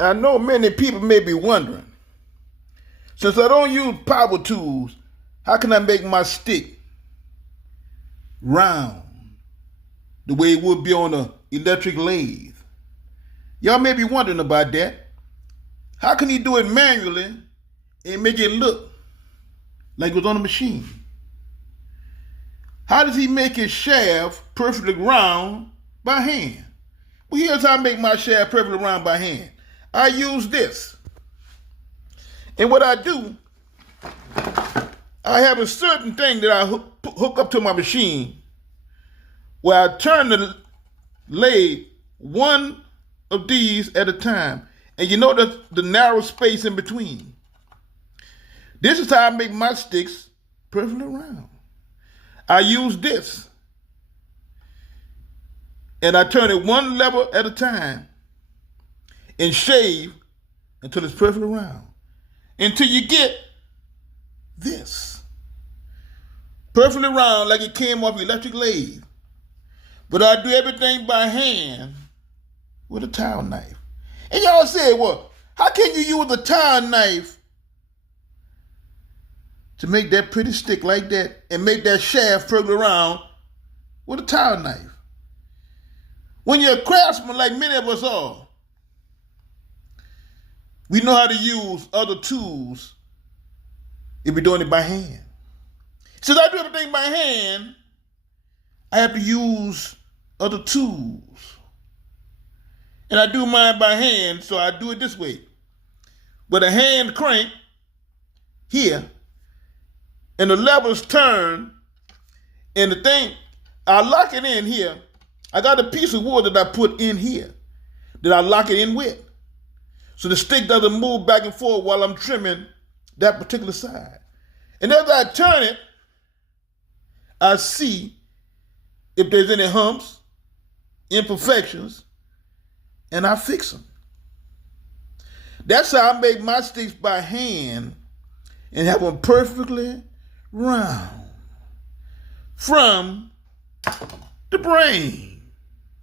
Now, I know many people may be wondering, since I don't use power tools, how can I make my stick round the way it would be on an electric lathe? Y'all may be wondering about that. How can he do it manually and make it look like it was on a machine? How does he make his shaft perfectly round by hand? Well, here's how I make my shaft perfectly round by hand. I use this. And what I do, I have a certain thing that I hook up to my machine where I turn the lathe one of these at a time. And you know the narrow space in between. This is how I make my sticks perfectly round. I use this. And I turn it one level at a time and shave until it's perfectly round. Until you get this. Perfectly round like it came off an electric lathe. But I do everything by hand with a tile knife. And y'all say, well, how can you use a tile knife to make that pretty stick like that and make that shaft perfectly round with a tile knife? When you're a craftsman like many of us are, we know how to use other tools if we're doing it by hand. Since I do everything by hand, I have to use other tools. And I do mine by hand, so I do it this way. With a hand crank here, and the levers turn, and the thing, I lock it in here. I got a piece of wood that I put in here that I lock it in with. So the stick doesn't move back and forth while I'm trimming that particular side. And as I turn it, I see if there's any humps, imperfections, and I fix them. That's how I make my sticks by hand and have them perfectly round from the brain.